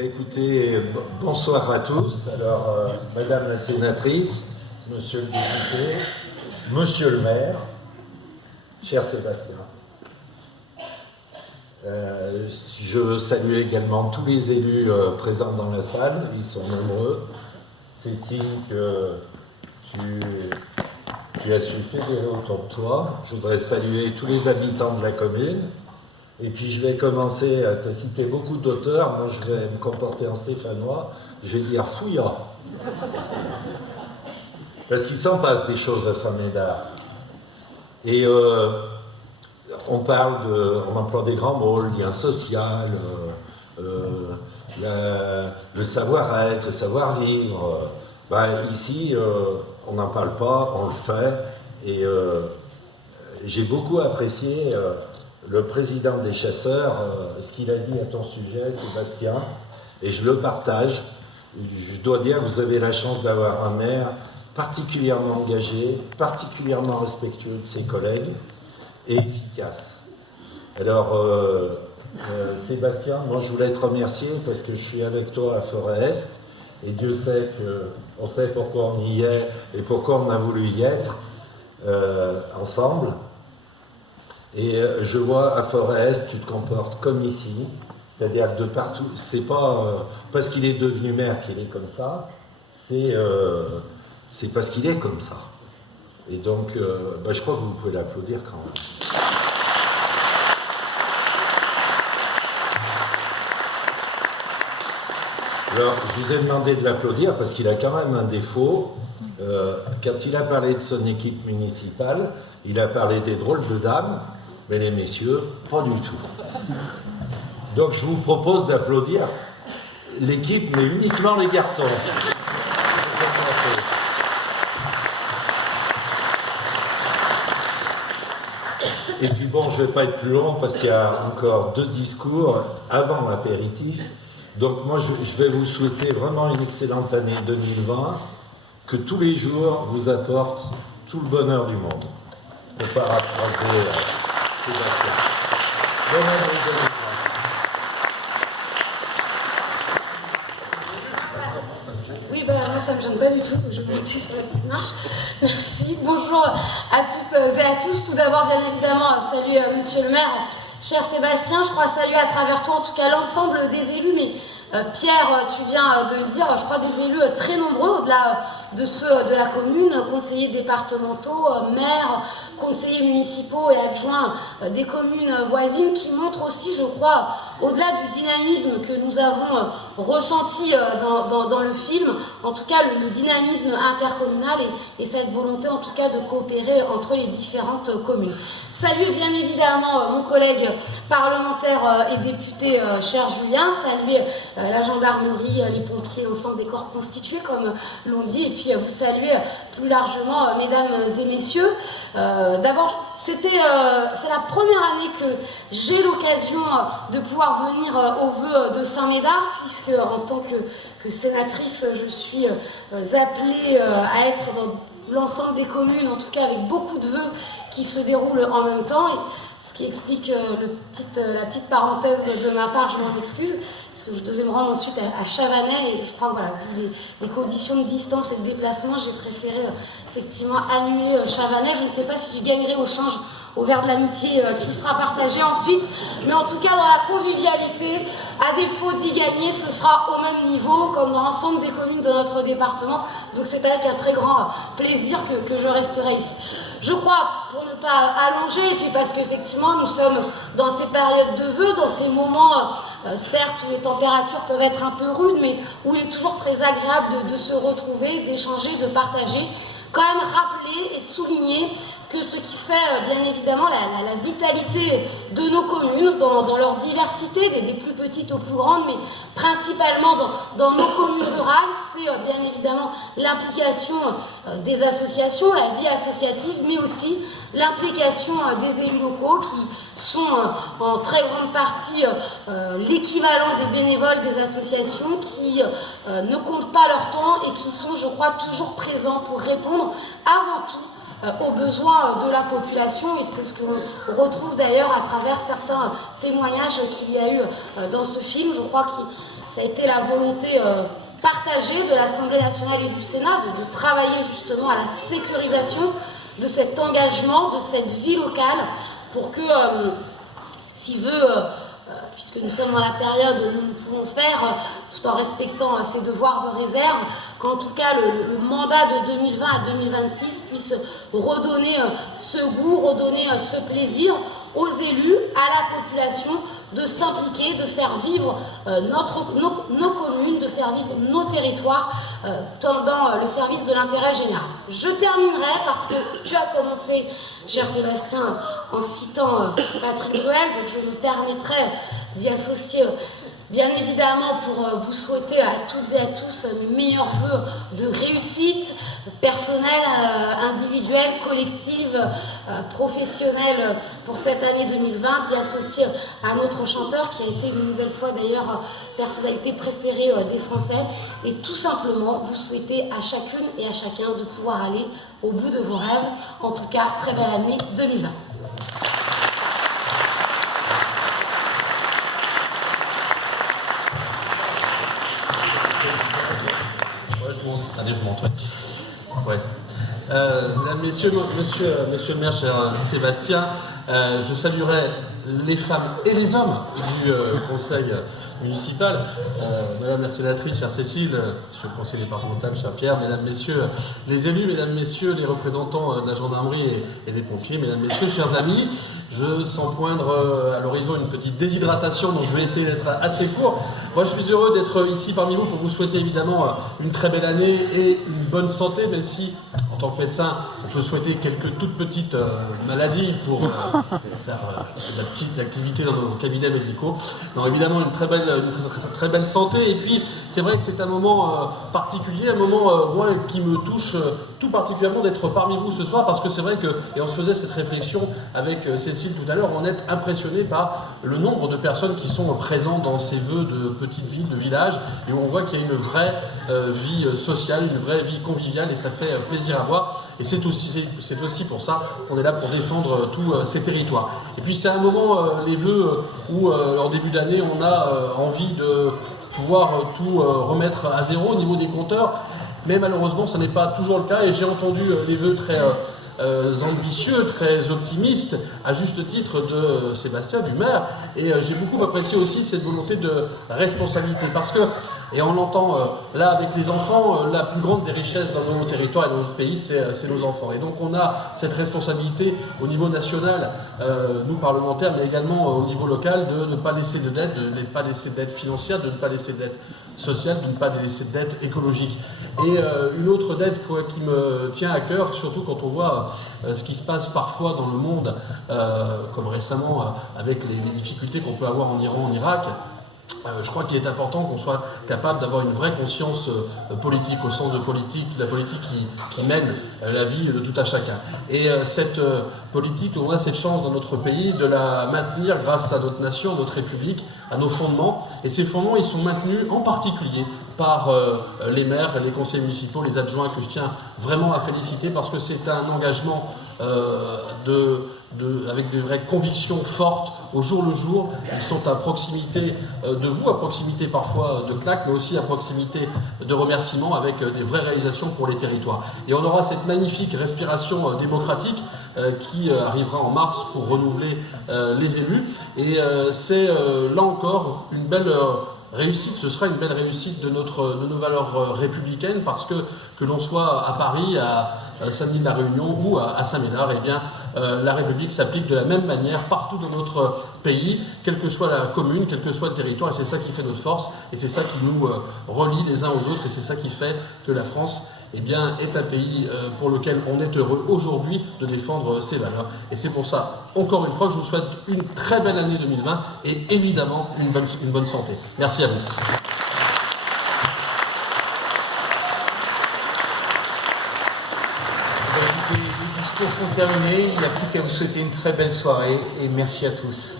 bien écoutez, bonsoir à tous. Alors, Madame la sénatrice, Monsieur le député, Monsieur le maire, cher Sébastien, je salue également tous les élus présents dans la salle, ils sont nombreux. C'est signe que tu as su fédérer autour de toi. Je voudrais saluer tous les habitants de la commune. Et puis je vais commencer à te citer beaucoup d'auteurs. Moi je vais me comporter en stéphanois. Je vais dire fouillat. Parce qu'il s'en passe des choses à Saint-Médard. Et on emploie des grands mots, le lien social, le savoir-être, le savoir-vivre. Ici, on n'en parle pas, on le fait. Et j'ai beaucoup apprécié le président des chasseurs, ce qu'il a dit à ton sujet, Sébastien, et je le partage. Je dois dire que vous avez la chance d'avoir un maire particulièrement engagé, particulièrement respectueux de ses collègues et efficace. Alors, Sébastien, moi je voulais te remercier parce que je suis avec toi à Forêt-Est, et Dieu sait qu'on sait pourquoi on y est et pourquoi on a voulu y être ensemble. Et je vois à Forêt-Est, tu te comportes comme ici, c'est-à-dire que de partout, c'est pas parce qu'il est devenu maire qu'il est comme ça, c'est parce qu'il est comme ça. Et donc, je crois que vous pouvez l'applaudir quand même. Alors, je vous ai demandé de l'applaudir parce qu'il a quand même un défaut. Quand il a parlé de son équipe municipale, il a parlé des drôles de dames, mais les messieurs, pas du tout. Donc je vous propose d'applaudir l'équipe, mais uniquement les garçons. Et puis bon, je ne vais pas être plus long parce qu'il y a encore 2 discours avant l'apéritif. Donc moi, je vais vous souhaiter vraiment une excellente année 2020, que tous les jours vous apportent tout le bonheur du monde. Pour paraphraser Sébastien. Bonne année 2020. Oui, moi ça me gêne pas du tout, je vais monter sur la petite marche. Merci. Bonjour à toutes et à tous. Tout d'abord, bien évidemment, salut Monsieur le maire, cher Sébastien. Je crois saluer à travers toi, en tout cas, l'ensemble des élus, mais Pierre, tu viens de le dire, je crois des élus très nombreux, au-delà de ceux de la commune, conseillers départementaux, maires, conseillers municipaux et adjoints des communes voisines, qui montrent aussi, je crois, au-delà du dynamisme que nous avons ressenti dans le film, en tout cas le dynamisme intercommunal et cette volonté en tout cas de coopérer entre les différentes communes. Saluer bien évidemment mon collègue parlementaire et député cher Julien, saluer la gendarmerie, les pompiers, l'ensemble des corps constitués comme l'on dit, et puis vous saluer plus largement mesdames et messieurs. D'abord, c'est la première année que j'ai l'occasion de pouvoir venir aux vœux de Saint-Médard, puisque en tant que sénatrice, je suis appelée à être dans l'ensemble des communes, en tout cas avec beaucoup de vœux qui se déroulent en même temps, et ce qui explique la petite parenthèse de ma part, je m'en excuse, parce que je devais me rendre ensuite à Chavanais, et je crois que voilà, vu les conditions de distance et de déplacement, j'ai préféré effectivement annuler Chavanais. Je ne sais pas si je gagnerai au change au verre de l'amitié qui sera partagé ensuite, mais en tout cas dans la convivialité, à défaut d'y gagner, ce sera au même niveau comme dans l'ensemble des communes de notre département, donc c'est avec un très grand plaisir que je resterai ici. Je crois, pour ne pas allonger, et puis parce qu'effectivement nous sommes dans ces périodes de vœux, dans ces moments certes où les températures peuvent être un peu rudes, mais où il est toujours très agréable de se retrouver, d'échanger, de partager, quand même rappeler et souligner que ce qui fait bien évidemment la vitalité de nos communes, dans leur diversité, des plus petites aux plus grandes, mais principalement dans nos communes rurales, c'est bien évidemment l'implication des associations, la vie associative, mais aussi l'implication des élus locaux qui sont en très grande partie l'équivalent des bénévoles des associations, qui ne comptent pas leur temps et qui sont, je crois, toujours présents pour répondre avant tout aux besoins de la population, et c'est ce que l'on retrouve d'ailleurs à travers certains témoignages qu'il y a eu dans ce film. Je crois que ça a été la volonté partagée de l'Assemblée nationale et du Sénat de travailler justement à la sécurisation de cet engagement, de cette vie locale, pour que, s'il veut, puisque nous sommes dans la période où nous pouvons faire, tout en respectant ses devoirs de réserve, qu'en tout cas le mandat de 2020 à 2026 puisse redonner ce goût, redonner ce plaisir aux élus, à la population, de s'impliquer, de faire vivre nos communes, de faire vivre nos territoires dans le service de l'intérêt général. Je terminerai parce que tu as commencé, cher Sébastien, en citant Patrick Bruel, donc je me permettrai d'y associer bien évidemment pour vous souhaiter à toutes et à tous mes meilleurs vœux de réussite personnelle, individuelle, collective, professionnelle pour cette année 2020, d'y associer un autre chanteur qui a été une nouvelle fois d'ailleurs personnalité préférée des Français, et tout simplement vous souhaiter à chacune et à chacun de pouvoir aller au bout de vos rêves. En tout cas, très belle année 2020. Allez, je monte, ouais. Monsieur le maire, cher Sébastien, je saluerai les femmes et les hommes du conseil municipal. Madame la sénatrice, chère Cécile, monsieur le conseiller départemental, cher Pierre, mesdames, messieurs les élus, mesdames, messieurs les représentants de la gendarmerie et des pompiers, mesdames, messieurs, chers amis, je sens poindre à l'horizon une petite déshydratation, donc je vais essayer d'être assez court. Moi, je suis heureux d'être ici parmi vous pour vous souhaiter évidemment une très belle année et une bonne santé, même si, en tant que médecin, on peut souhaiter quelques toutes petites maladies pour faire de la petite activité dans nos cabinets médicaux. Non, évidemment, une très belle santé. Et puis, c'est vrai que c'est un moment particulier, un moment moi, qui me touche tout particulièrement d'être parmi vous ce soir, parce que c'est vrai que, et on se faisait cette réflexion avec Cécile tout à l'heure, on est impressionné par le nombre de personnes qui sont présentes dans ces vœux de petites villes, de villages, et où on voit qu'il y a une vraie vie sociale, une vraie vie conviviale, et ça fait plaisir à voir. Et c'est aussi pour ça qu'on est là pour défendre tous ces territoires. Et puis c'est un moment, les vœux, où en début d'année, on a envie de pouvoir tout remettre à zéro au niveau des compteurs, mais malheureusement, ce n'est pas toujours le cas, et j'ai entendu les vœux très ambitieux, très optimistes, à juste titre de Sébastien, du maire, et j'ai beaucoup apprécié aussi cette volonté de responsabilité, parce que, et on l'entend là avec les enfants, la plus grande des richesses dans nos territoires et dans notre pays, c'est nos enfants. Et donc on a cette responsabilité au niveau national, nous parlementaires, mais également au niveau local, de ne pas laisser de dette, de ne pas laisser de dette financière, de ne pas laisser de dette sociale, de ne pas laisser de dette écologique. Et une autre dette qui me tient à cœur, surtout quand on voit ce qui se passe parfois dans le monde, comme récemment avec les difficultés qu'on peut avoir en Iran, en Irak. Je crois qu'il est important qu'on soit capable d'avoir une vraie conscience politique, au sens de politique, la politique qui mène la vie de tout à chacun. Et cette politique, on a cette chance dans notre pays de la maintenir grâce à notre nation, à notre République, à nos fondements. Et ces fondements, ils sont maintenus en particulier par les maires, les conseillers municipaux, les adjoints, que je tiens vraiment à féliciter, parce que c'est un engagement avec des vraies convictions fortes au jour le jour. Ils sont à proximité de vous, à proximité parfois de claques, mais aussi à proximité de remerciements, avec des vraies réalisations pour les territoires. Et on aura cette magnifique respiration démocratique qui arrivera en mars pour renouveler les élus. Et c'est là encore une belle réussite, ce sera une belle réussite de nos valeurs républicaines, parce que l'on soit à Paris, à Saint-Denis-de-la-Réunion ou à Saint-Médard, eh bien, la République s'applique de la même manière partout dans notre pays, quelle que soit la commune, quel que soit le territoire, et c'est ça qui fait notre force, et c'est ça qui nous relie les uns aux autres, et c'est ça qui fait que la France, eh bien, est un pays pour lequel on est heureux aujourd'hui de défendre ses valeurs. Et c'est pour ça, encore une fois, que je vous souhaite une très belle année 2020 et évidemment une bonne santé. Merci à vous. Les discours sont terminés, il n'y a plus qu'à vous souhaiter une très belle soirée et merci à tous.